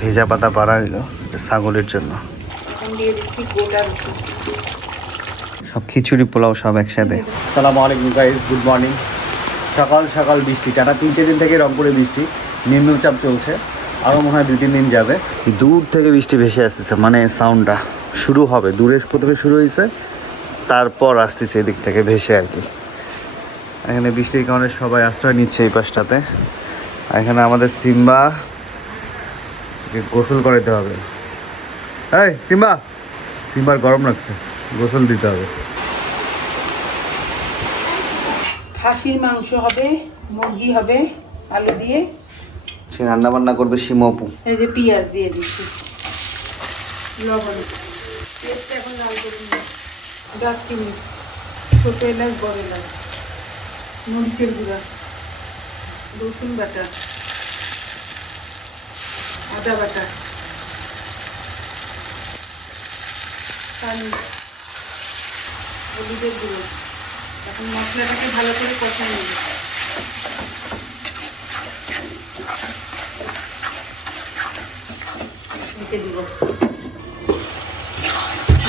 ভেজা পাতা পাড়া হইলো ছাগলের জন্য। সব খিচুড়ি পোলাও সব একসাথে। আসসালামু আলাইকুম গাইস, গুড মর্নিং। সকাল সকাল বৃষ্টি, টানা 3-4 দিন থেকে রংপুরে বৃষ্টি, নিম্নচাপ চলছে, আরও মনে হয় 2-3 দিন যাবে। দূর থেকে বৃষ্টি ভেসে আসতেছে, মানে সাউন্ডটা শুরু হবে, দূরে প্রথমে শুরু হয়েছে, তারপর আসতেছে এদিক থেকে ভেসে আর কি। এখানে বৃষ্টির কারণে সবাই আশ্রয় নিচ্ছে এই পাশটাতে। এখানে আমাদের সিম্বা গোসল করাতে হবে। এই সিম্বার গরম লাগছে, গোসল দিতে হবে। খাসির মাংস হবে, মুরগি হবে আলু দিয়ে। সে রান্না বান্না করবে শিমপু। এই যে পেঁয়াজ দিয়ে দিচ্ছি, লবণ, পেঁয়াজটা এখন লাল করে নিই, দারচিনি, ছোট এলাচ, বড় এলাচ, মরিচের গুঁড়া, রসুন বাটা, আদা বাটা, পানি, হলুদের গুঁড়ো। এখন মশলাটাকে ভালো করে কষিয়ে নেব। দিব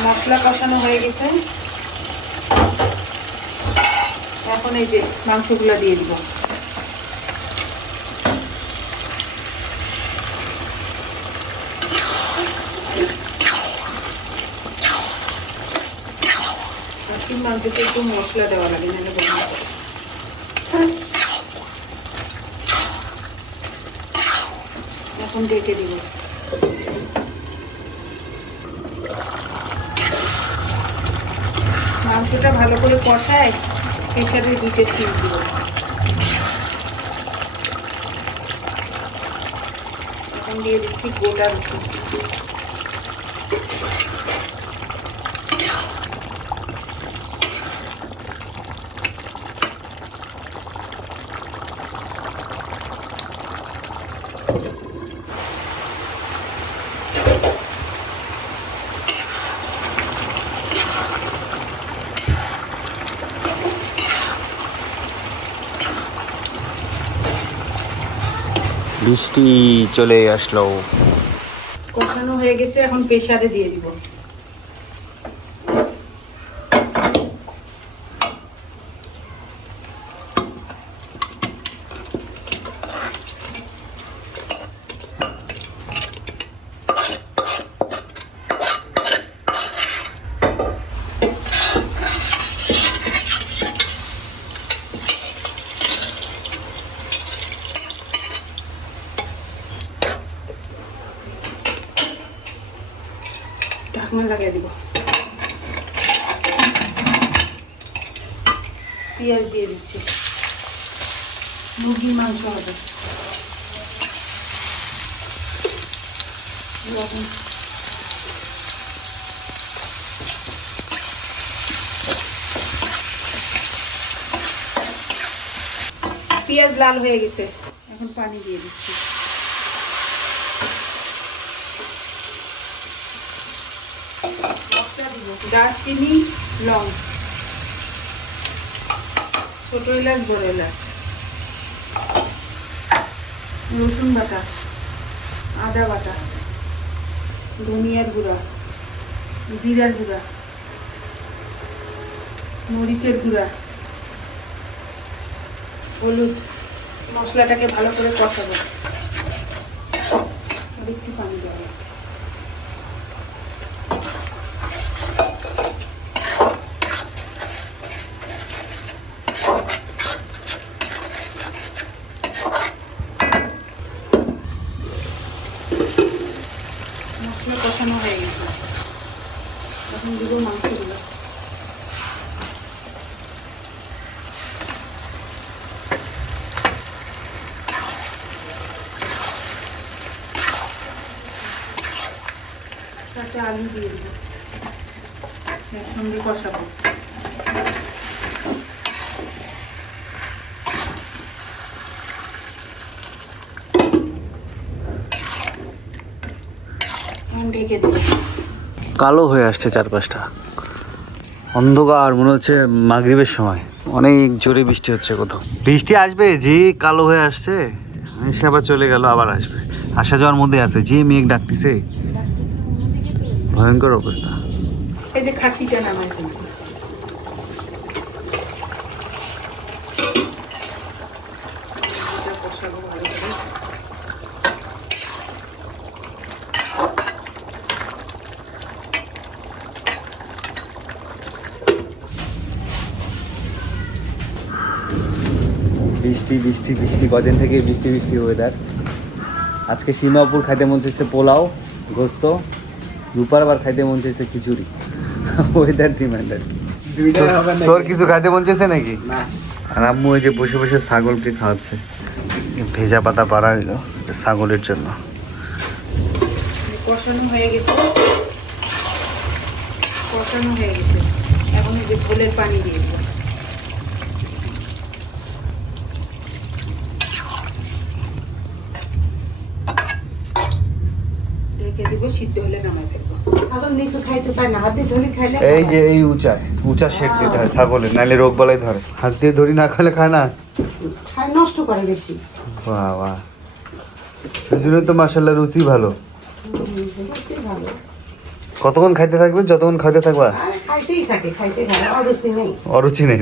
মশলা কষানো হয়ে গেছে, এখন এই যে মাংসগুলা দিয়ে দিব। খাসির মাংসতে একটু মশলা দেওয়া লাগে, নাহলে বন্ধ করে। এখন ডেকে দিব। মাংসটা ভালো করে কষায় প্রেসারের 2টে সিল দিব। এখন দিয়ে দিচ্ছি গোটা রসুন। বৃষ্টি চলে আসলো, কষানো হয়ে গেছে, এখন প্রেসারে দিয়ে দিব। ঢাকনা লাগিয়ে দিব। পেঁয়াজ দিয়ে দিচ্ছি, মুরগির মাংস হবে। লবণ, পেঁয়াজ লাল হয়ে গেছে, এখন পানি দিয়ে দিচ্ছি। দারচিনি, লং, ছোট এলাচ, বড় এলাচ, রসুন বাটা, আদা বাটা, ধনিয়ার গুঁড়া, জিরার গুঁড়া, মরিচের গুঁড়া, হলুদ। মশলাটাকে ভালো করে কষাবো। আর একটু পানি দেওয়া। মশলা কষানো হয়ে গেছে, এখন দিব মাংসগুলো। সাথে আলু দিয়ে দিব, একসঙ্গে কষাবো। ঢেকে দেবো। কালো হয়ে আসছে চারপাশটা, অন্ধকার, মনে হচ্ছে মাগরিবের সময়। অনেক জোরে বৃষ্টি হচ্ছে কোথাও। বৃষ্টি আসবে, যে কালো হয়ে আসছে, এসে আবার চলে গেল, আবার আসবে। আসা যাওয়ার মধ্যে আছে, যে মেঘ ডাকতেছে, ভয়ঙ্কর অবস্থা। এই যে খাসিটা নামাই ফেলছি। বৃষ্টি বৃষ্টি বৃষ্টি, কদিন থেকে বৃষ্টি বৃষ্টি ওয়েদার। আজকে সীমাপুর খাইতে মন চাইছে পোলাও গোস্ত, রূপার আবার খাইতে মন চাইছে খিচুড়ি। ওয়েদার ডিমান্ড আর কি। তোর কিছু খাইতে মন চাইছে নাকি? আর আম্মু ওই যে বসে বসে ছাগলকে খাওয়াচ্ছে, ভেজা পাতা পাড়া হইলো ছাগলের জন্য। কষানো হয়ে গেছে, কষানো হয়ে গেছে। এখন এই যে ঝোলের পানি দিয়ে দেবো। রেখে দিব, সিদ্ধ হলে নামাই ফেলবো। ছাগল নিচু খাইতে চায় না, হাত দিয়ে ধরে খাইলে এই যে এই উঁচা শেক দিতে হয় ছাগলের, নাহলে রোগ বালাই ধরে। হাত দিয়ে ধরি না খাইলে খায় না, খায়, নষ্ট করে বেশি। বাহ বাহ, সেই জন্য তো মাসাল্লাহ রুচি ভালো। ভালো কতক্ষণ খাইতে থাকবে? যতক্ষণ খাইতে থাকবা। খাইতেই থাকে, খাইতে থাকে, অরুচি নেই। অরুচি নেই।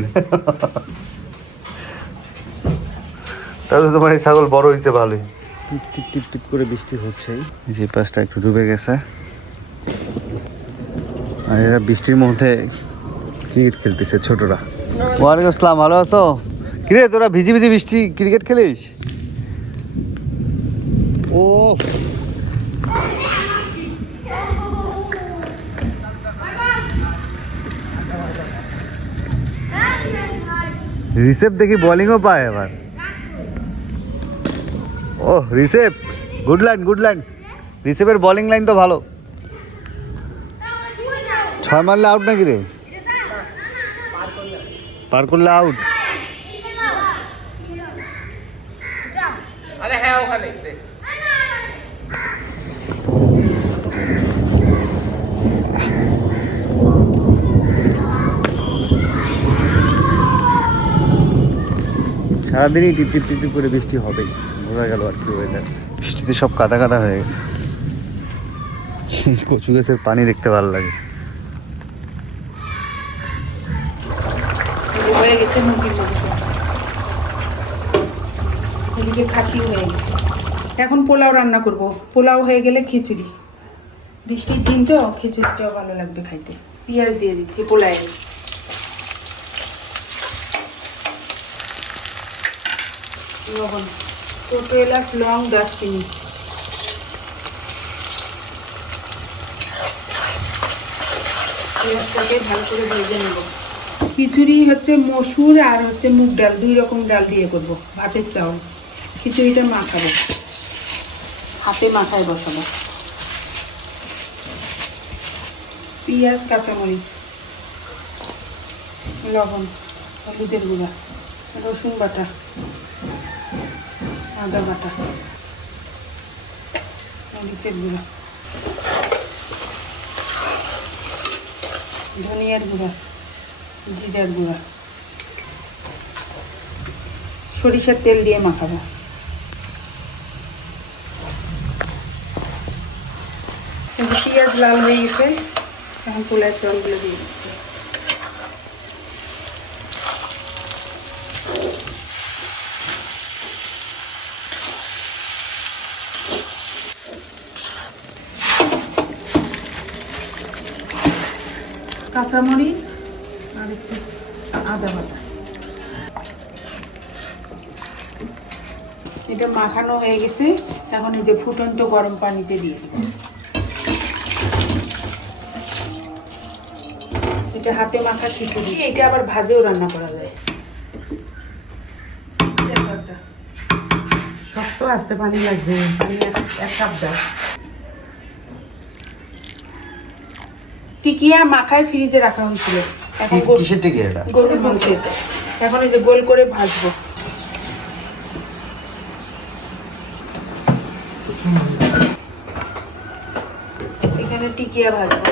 তাহলে তোমার এই ছাগল বড় হয়েছে ভালোই। টিপ টিপ টিপ টিপ করে বৃষ্টি হচ্ছে, যে পাশটা একটু ডুবে গেছে। আর এরা বৃষ্টির মধ্যে ক্রিকেট খেলতেছে ছোটরা। ওয়ালাইকুম আসসালাম, ভালো আছো? কিরে তোরা ভিজি ভিজি বৃষ্টি ক্রিকেট খেলিস? ও রিসেপ দেখি বোলিংও পায় এবার। ও রিসেপ, গুড লাইন গুড লাইন। রিসেপের বোলিং লাইন তো ভালো। 6 মারলে আউট নাকি রে? পার করলে আউট। সারাদিনই টিপ টিপ টিপ টিপ করে বৃষ্টি হবেই, বোঝা গেল আর কি ওয়েদার। বৃষ্টিতে সব কাদা কাদা হয়ে গেছে। কচু গাছের পানি দেখতে ভালো লাগে। হয়ে গেছে মুরগির মাংস, এদিকে খাসিও হয়ে গেছে। এখন পোলাও রান্না করব। পোলাও হয়ে গেলে খিচুড়ি, বৃষ্টির দিন তো খিচুড়িটাও ভালো লাগবে খাইতে। পেঁয়াজ দিয়ে দিচ্ছি পোলায়, লবণ, ছোট এলাচ, লং, দারচিনি, পেঁয়াজটাকে ভালো করে ভেজে নেব। খিচুড়ি হচ্ছে মসুর আর হচ্ছে মুগ ডাল, 2 রকম ডাল দিয়ে করব, ভাতের চাউল। খিচুড়িটা মাখাবো, হাতে মাথায় বসাবো। পেঁয়াজ, কাঁচামরিচ, লবণ, হলুদের গুঁড়া, রসুন বাটা, আদা বাটা, মরিচের গুঁড়া, ধনিয়ার গুঁড়া, জিরার গুঁড়া, সরিষার তেল দিয়ে মাখাবো। পেঁয়াজ লাল হয়ে গেছে, এখন পোলার চালগুলো দিয়ে দিচ্ছি। কাঁচামরিচ আর একটু আদা বাটা, এটা মাখানো হয়ে গেছে। এখন এই যে ফুটন্ত গরম পানিতে দিয়ে দিব। এটা হাতে মাখা খিচুড়ি, এটা আবার ভাজেও রান্না করা যায়। শক্ত আছে, পানি লাগবে, পানি 1 কাপ দাও। টিকিয়া মাখায় ফ্রিজে রাখা হয়েছিল, এখন কিসের টিকিয়া এটা? গরুর মাংসের। এখন এই যে গোল করে ভাজবো। এখানে টিকিয়া ভাজবো।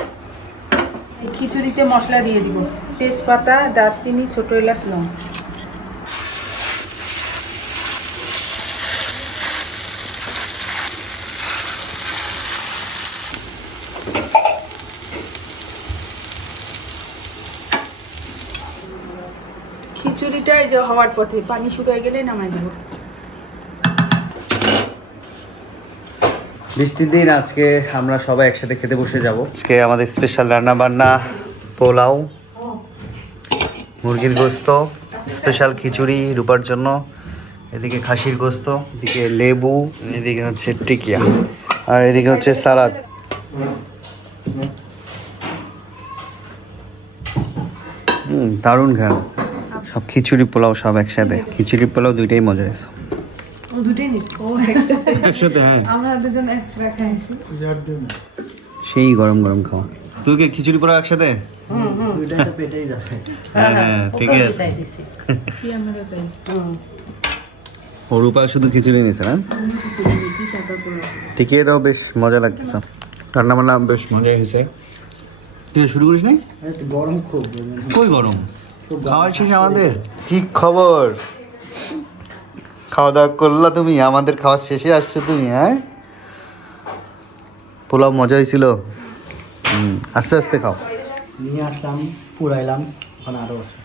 এই খিচুড়িতে মশলা দিয়ে দিব, তেজপাতা, দারচিনি, ছোট এলাচ, লং। বৃষ্টিটা এই যে হওয়ার পথে, পানি শুকিয়ে গেলেই নামাই দেবো। বৃষ্টির দিন আজকে আমরা সবাই একসাথে খেতে বসে যাব। আজকে আমাদের স্পেশাল রান্না বান্না, পোলাও, মুরগির গোস্ত, স্পেশাল খিচুড়ি রূপার জন্য, এদিকে খাসির গোস্ত, এদিকে লেবু, এদিকে হচ্ছে টিকিয়া, আর এদিকে হচ্ছে সালাদ। দারুণ ঘ্রাণ, সব খিচুড়ি পোলাও সব একসাথে। খিচুড়ি পোলাও দুইটাই মজা হয়েছে। ও দুটোই নিচ্ছি একসাথে, হ্যাঁ। আমরা দুজন একসাথে খাইছি। সেই গরম গরম খাওয়া। তুই কি খিচুড়ি পোলাও একসাথে? হ্যাঁ হ্যাঁ, ঠিকই আছে। কি আমরা তাই ও রূপা শুধু খিচুড়ি নিয়েছে না? টিকিয়াটাও বেশ মজা লাগতেছে, রান্না বান্না বেশ মজা হয়েছে। তুই শুরু করিস নাই? গরম খুব। কই গরম? খাওয়ার শেষে আমাদের কি খবর? খাওয়া দাওয়া করলা তুমি, আমাদের খাওয়ার শেষে আসছো তুমি, হ্যাঁ? পোলাও মজা হয়েছিল। আস্তে আস্তে খাও। নিয়ে আসলাম, পুরাইলাম, এখন আরও আছে।